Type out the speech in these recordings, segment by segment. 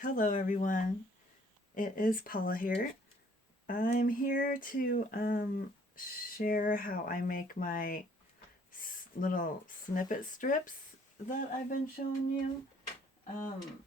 Hello everyone, it is Paula here. I'm here to share how I make my little snippet strips that I've been showing you. Um,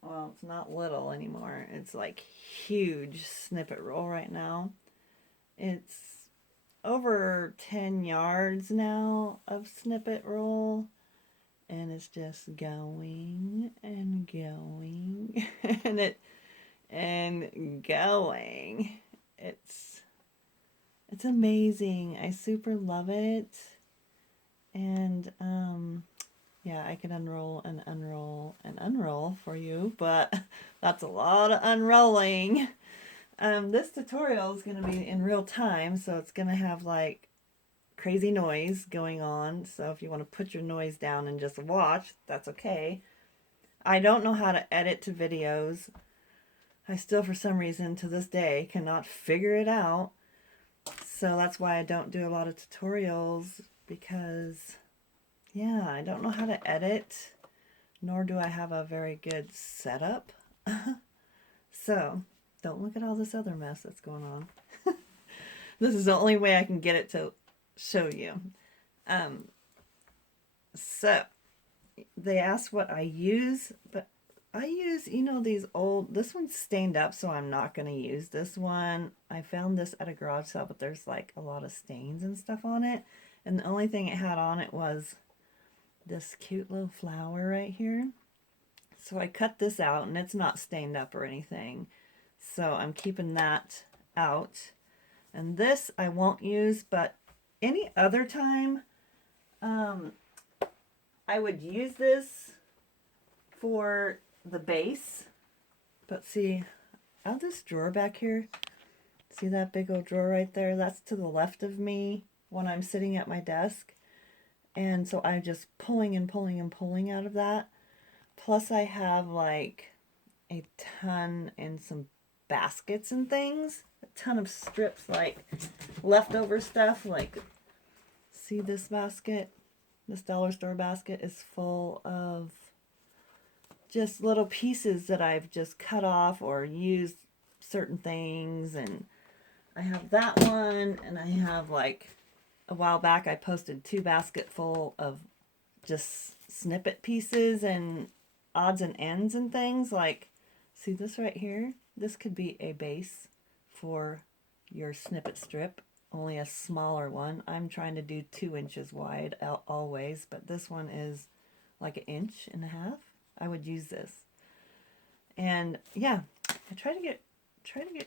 well, it's not little anymore. It's like huge snippet roll right now. It's over 10 yards now of snippet roll, and it's just going and going and going. It's it's amazing. I super love it. And yeah, I can unroll and unroll and unroll for you, but that's a lot of unrolling. This tutorial is going to be in real time, so it's going to have like crazy noise going on. So if you want to put your noise down and just watch, that's okay. I don't know how to edit to videos. I still, for some reason, to this day, cannot figure it out. So that's why I don't do a lot of tutorials, because, yeah, I don't know how to edit, nor do I have a very good setup. So, don't look at all this other mess that's going on. This is the only way I can get it to show you. Um, so, they asked what I use, but I use, these old, this one's stained up, so I'm not going to use this one. I found this at a garage sale, but there's like a lot of stains and stuff on it. And the only thing it had on it was this cute little flower right here. So I cut this out, and it's not stained up or anything. So I'm keeping that out. And this I won't use, but any other time, I would use this for the base. But see, I have this drawer back here. See that big old drawer right there? That's to the left of me when I'm sitting at my desk. And so I'm just pulling and pulling and pulling out of that. Plus I have like a ton in some baskets and things. A ton of strips, like leftover stuff. Like, see this basket? This dollar store basket is full of just little pieces that I've just cut off or used certain things. And I have that one, and I have like a while back I posted 2 baskets full of just snippet pieces and odds and ends and things. Like, see this right here? This could be a base for your snippet strip, only a smaller one. I'm trying to do 2 inches wide always, but this one is like 1.5 inches. I would use this. And yeah, I tried to get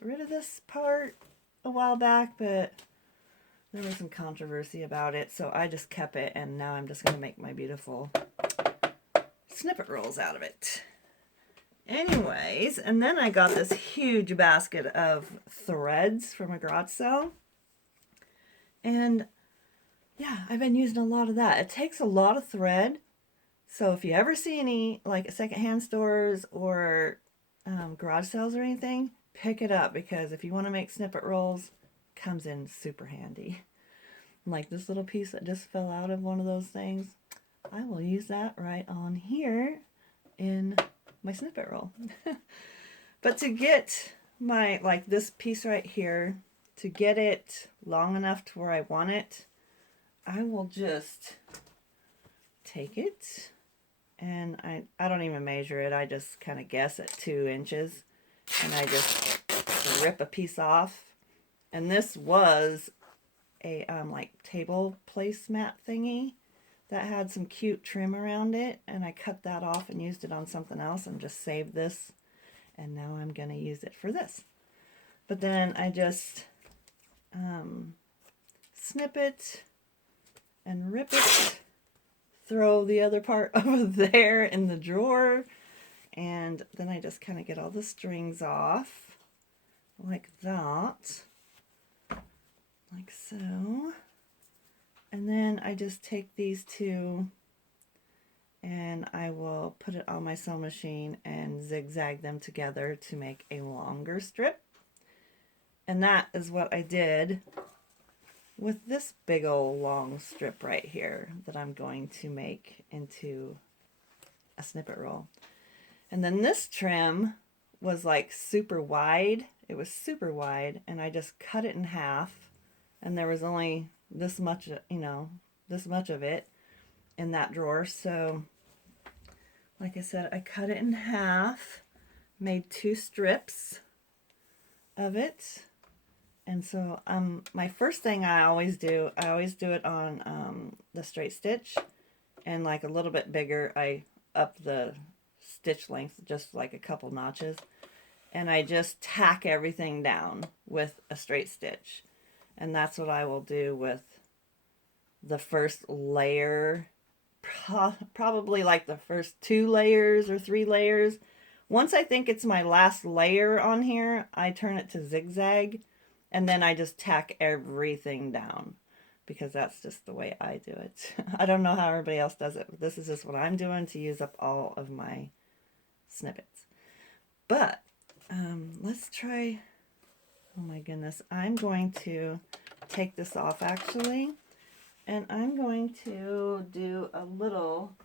rid of this part a while back, but there was some controversy about it, so I just kept it, and now I'm just going to make my beautiful snippet rolls out of it. Anyways, and then I got this huge basket of threads from a garage sale. And yeah, I've been using a lot of that. It takes a lot of thread. So if you ever see any like secondhand stores or garage sales or anything, pick it up, because if you want to make snippet rolls, it comes in super handy. Like this little piece that just fell out of one of those things, I will use that right on here in my snippet roll. But to get my, like this piece right here, to get it long enough to where I want it, I will just take it, and I don't even measure it. I just kind of guess at 2 inches, and I just rip a piece off. And this was a like table placemat thingy that had some cute trim around it, and I cut that off and used it on something else and just saved this, and now I'm gonna use it for this. But then I just snip it and rip it, throw the other part over there in the drawer, and then I just kind of get all the strings off like that, like so. And then I just take these 2 and I will put it on my sewing machine and zigzag them together to make a longer strip. And that is what I did with this big old long strip right here that I'm going to make into a snippet roll. And then this trim was like super wide. It was super wide, and I just cut it in half, and there was only this much, this much of it in that drawer. So like I said, I cut it in half, made 2 strips of it. And so my first thing I always do it on the straight stitch, and like a little bit bigger, I up the stitch length just like a couple notches, and I just tack everything down with a straight stitch. And that's what I will do with the first layer, probably like the first 2 layers or 3 layers. Once I think it's my last layer on here, I turn it to zigzag, and then I just tack everything down, because that's just the way I do it. I don't know how everybody else does it, but this is just what I'm doing to use up all of my snippets. But let's try, oh my goodness, I'm going to take this off actually, and I'm going to do a little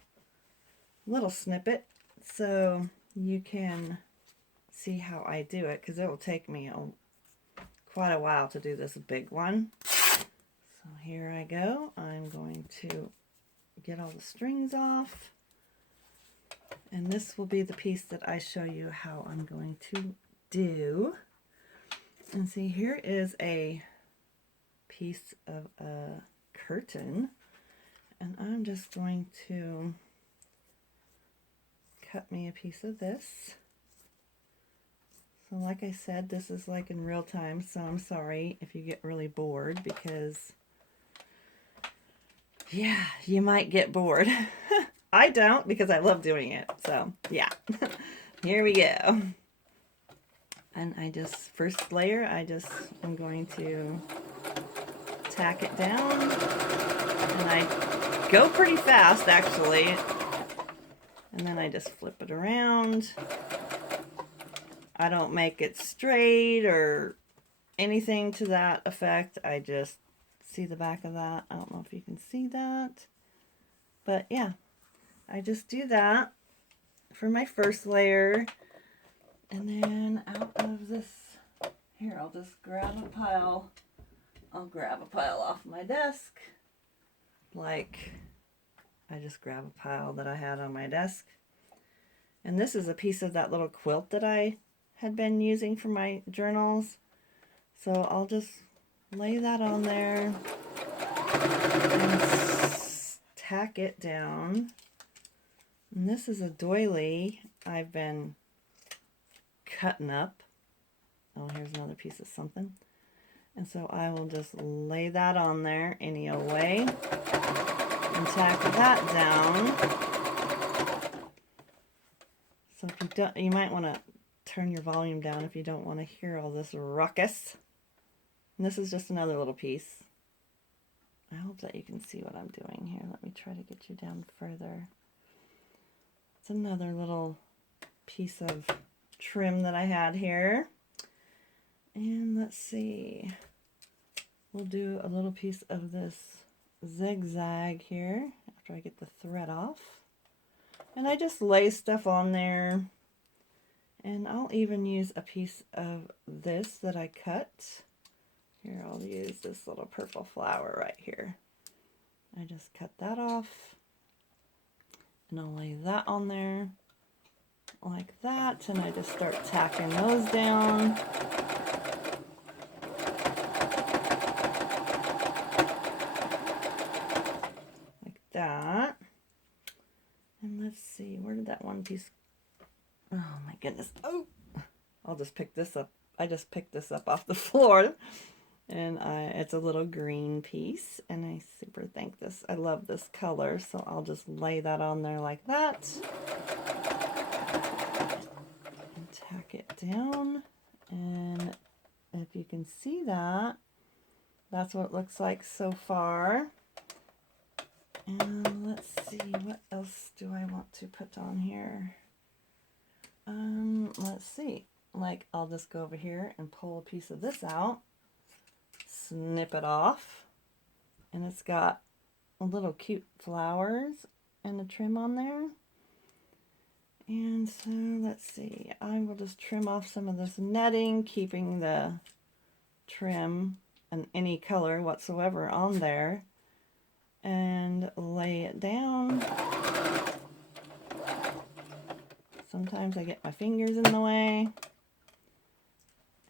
snippet so you can see how I do it, because it will take me quite a while to do this big one. So here I go. I'm going to get all the strings off, and this will be the piece that I show you how I'm going to do. And see, here is a piece of a curtain, and I'm just going to cut me a piece of this. So like I said, this is like in real time, so I'm sorry if you get really bored, because yeah, you might get bored. I don't, because I love doing it. So yeah, here we go. And I just, first layer, I'm going to tack it down, and I go pretty fast actually, and then I just flip it around. I don't make it straight or anything to that effect. I just see the back of that. I don't know if you can see that, but yeah, I just do that for my first layer. And then out of this, here, I'll just grab a pile. I'll grab a pile off my desk. Like, I just grab a pile that I had on my desk. And this is a piece of that little quilt that I had been using for my journals. So I'll just lay that on there and tack it down. And this is a doily I've been cutting up. Oh, here's another piece of something. And so I will just lay that on there any old way and tack that down. So if you don't, you might want to turn your volume down if you don't want to hear all this ruckus. And this is just another little piece. I hope that you can see what I'm doing here. Let me try to get you down further. It's another little piece of trim that I had here. And let's see. We'll do a little piece of this zigzag here after I get the thread off. And I just lay stuff on there. And I'll even use a piece of this that I cut. Here, I'll use this little purple flower right here. I just cut that off. And I'll lay that on there like that. And I just start tacking those down. Like that. And let's see, where did that one piece... Oh my goodness. Oh! I'll just pick this up. I just picked this up off the floor. And it's a little green piece, and I super think this, I love this color, so I'll just lay that on there like that. And tack it down, and if you can see that, that's what it looks like so far. And let's see, what else do I want to put on here? Let's see, like I'll just go over here and pull a piece of this out. Snip it off, and it's got a little cute flowers and a trim on there. And so let's see, I will just trim off some of this netting, keeping the trim and any color whatsoever on there, and lay it down. Sometimes I get my fingers in the way,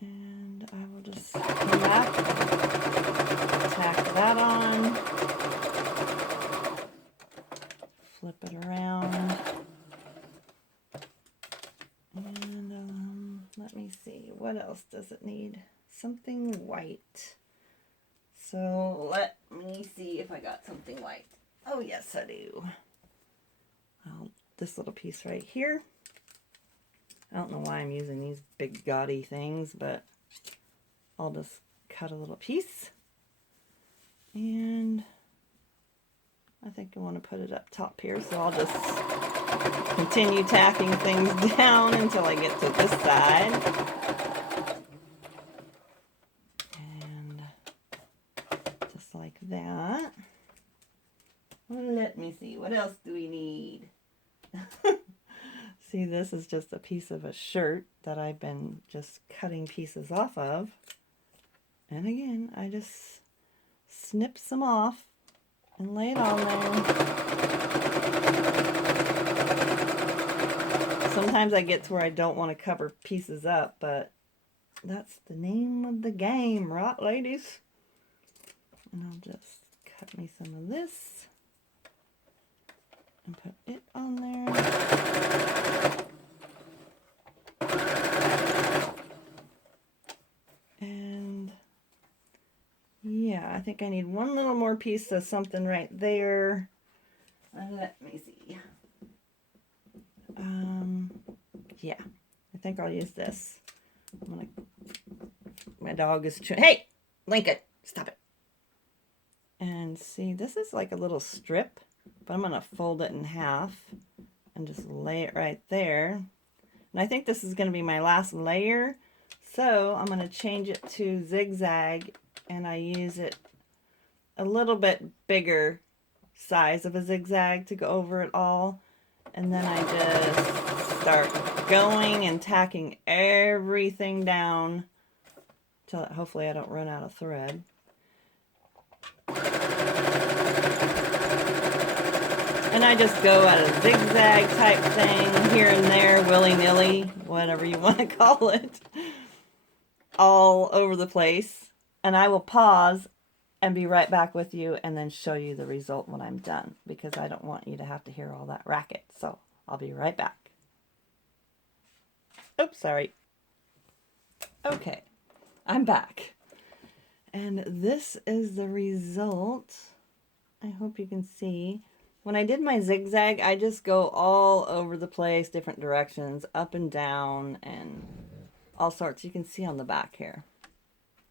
and I will just come back, tack that on, flip it around, and let me see, what else does it need? Something white. So let me see if I got something white. Oh yes, I do. This little piece right here. I don't know why I'm using these big gaudy things, but I'll just cut a little piece. And I think I want to put it up top here, so I'll just continue tacking things down until I get to this side. And just like that. Well, let me see, what else do we need? See, this is just a piece of a shirt that I've been just cutting pieces off of. And again, I just snip some off and lay it on there. Sometimes I get to where I don't want to cover pieces up, but that's the name of the game, right, ladies? And I'll just cut me some of this and put it on there. And yeah, I think I need one little more piece of something right there. Let me see. Yeah, I think I'll use this. My dog is chewing. Hey, Lincoln, stop it. And see, this is like a little strip, but I'm going to fold it in half and just lay it right there. And I think this is going to be my last layer, so I'm going to change it to zigzag, and I use it a little bit bigger size of a zigzag to go over it all. And then I just start going and tacking everything down till hopefully I don't run out of thread. And I just go at a zigzag type thing here and there, willy-nilly, whatever you want to call it, all over the place. And I will pause and be right back with you and then show you the result when I'm done, because I don't want you to have to hear all that racket. So I'll be right back. Oops, sorry. Okay, I'm back. And this is the result. I hope you can see. When I did my zigzag, I just go all over the place, different directions, up and down, and all sorts. You can see on the back here.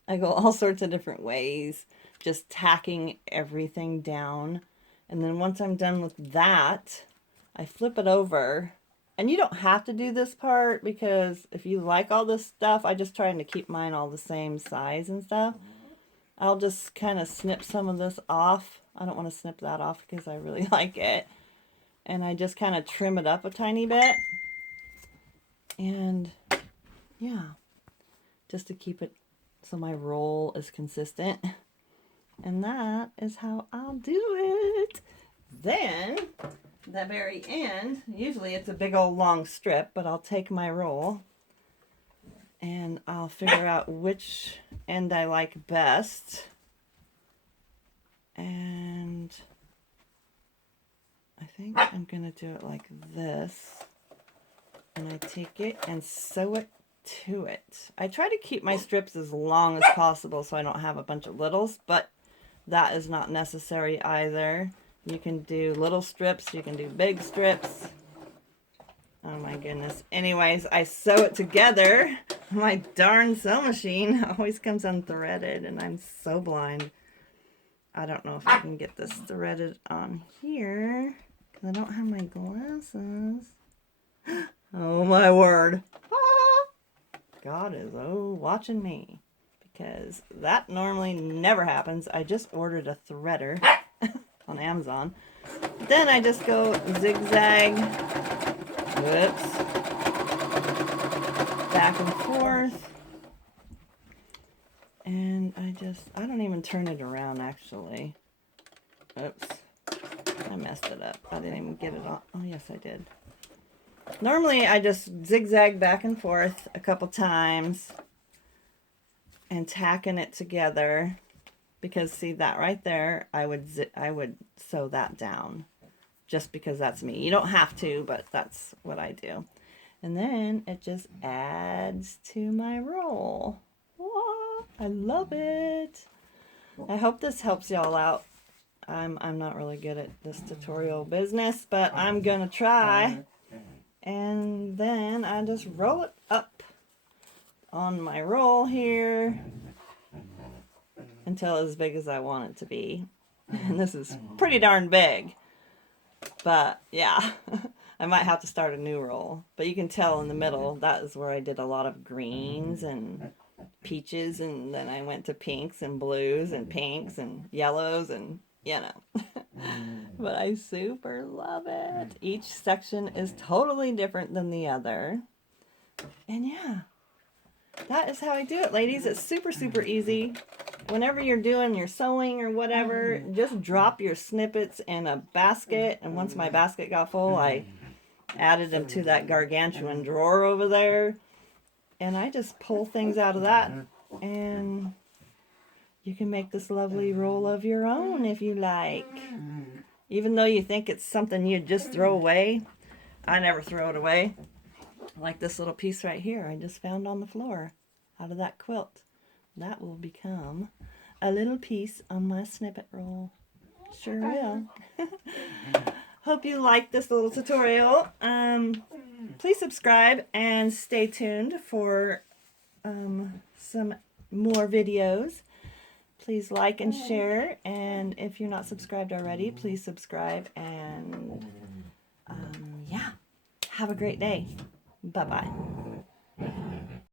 I go all sorts of different ways, just tacking everything down. And then once I'm done with that, I flip it over. And you don't have to do this part, because if you like all this stuff, I just trying to keep mine all the same size and stuff. I'll just kind of snip some of this off. I don't want to snip that off because I really like it. And I just kind of trim it up a tiny bit. And yeah, just to keep it so my roll is consistent. And that is how I'll do it. Then, the very end, usually it's a big old long strip, but I'll take my roll and I'll figure out which end I like best. And I think I'm going to do it like this. And I take it and sew it to it. I try to keep my strips as long as possible so I don't have a bunch of littles, but that is not necessary either. You can do little strips, you can do big strips. Oh my goodness. Anyways, I sew it together. My darn sewing machine always comes unthreaded, and I'm so blind. I don't know if I can get this threaded on here, because I don't have my glasses. Oh my word. God is watching me, because that normally never happens. I just ordered a threader on Amazon. Then I just go zigzag, Whoops. Back and forth. And I don't even turn it around actually. Oops. I messed it up. I didn't even get it on. Oh, yes, I did. Normally, I just zigzag back and forth a couple times and tacking it together. Because see that right there, I would sew that down. Just because that's me. You don't have to, but that's what I do. And then it just adds to my roll. Whoa, I love it. I hope this helps y'all out. I'm not really good at this tutorial business, but I'm gonna try. And then I just roll it up on my roll here until as big as I want it to be. And this is pretty darn big. But yeah, I might have to start a new roll. But you can tell in the middle, that is where I did a lot of greens and peaches, and then I went to pinks and blues and pinks and yellows and, you know. But I super love it. Each section is totally different than the other. And yeah, that is how I do it, ladies. It's super, super easy. Whenever you're doing your sewing or whatever, just drop your snippets in a basket. And once my basket got full, I added them to that gargantuan drawer over there. And I just pull things out of that. And you can make this lovely roll of your own if you like. Even though you think it's something you'd just throw away, I never throw it away. Like this little piece right here I just found on the floor out of that quilt. That will become a little piece on my snippet roll. Sure will. Hope you like this little tutorial. Please subscribe and stay tuned for some more videos. Please like and share. And if you're not subscribed already, please subscribe. And yeah, have a great day. Bye-bye.